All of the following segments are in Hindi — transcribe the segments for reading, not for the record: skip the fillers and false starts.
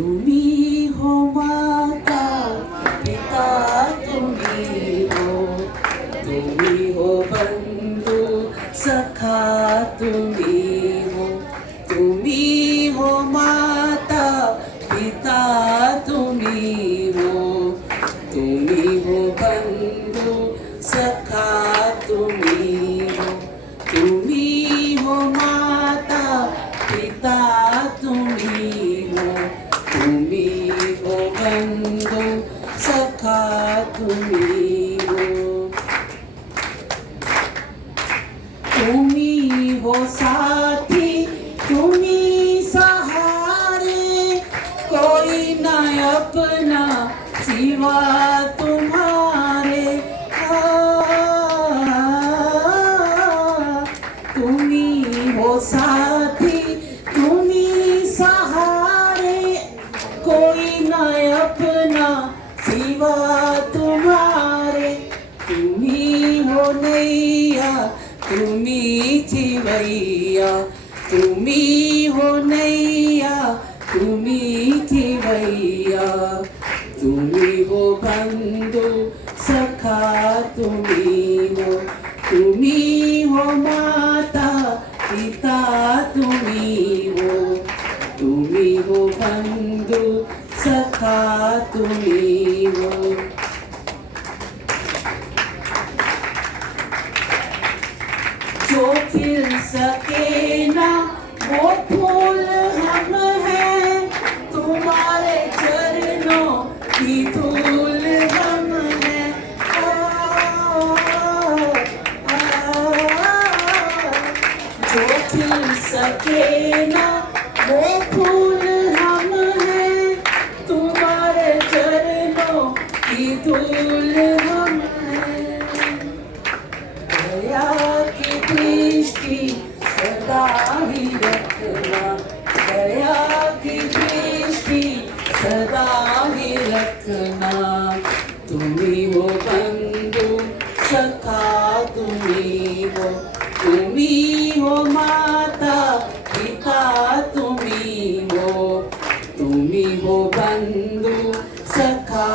तुम्ही हो माता पिता, तुम्ही हो बंधु सखा, तुम्ही हो माता पिता, तुम्ही हो बंधु सखा, तुम्ही हो माता पिता, तुम्ही हो बंधु सखा, तुम्ही हो साथी, तुम्ही सहारे, कोई न अपना सिवा तुम्हारे। तुम्ही हो साथी, तुम्ही सहारे, कोई न अपना सिवा तुम्हारे। तुम्ही हो नैया, तुम्ही जीवैया, तुम्ही हो नैया, तुम्ही जीवैया, तुम्ही हो बंधु सखा, तुम्ही हो माता पिता, तुम्ही हो बंधु सखा, तुम्ही हो। जो खिल सके ना वो फूल हम हैं, तुम्हारे चरणों की धूल हम हैं। जो खिल सके ना वो फूल हम हैं, तुम्हारे चरणों की धूल हम हैं। दया की दृष्टि सदा ही रखना, दया की दृष्टि सदा ही रखना। तुम्ही हो बंधु सखा, तुम्ही हो माता पिता, तुम्ही हो बंधु सखा,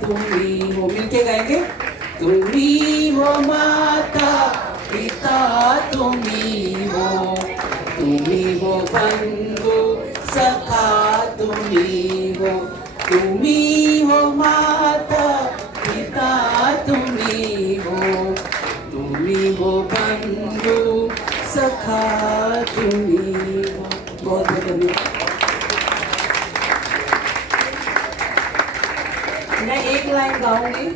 तुम्ही हो। मिलके गाएंगे। तुम्ही हो माता पिता, तुम्ही हो बंधु सखा, तुम्ही हो माता पिता, तुम्ही हो बंधु सखा, तुम्ही हो। बहुत बहुत धन्यवाद। मैं एक लाइन गाऊंगी।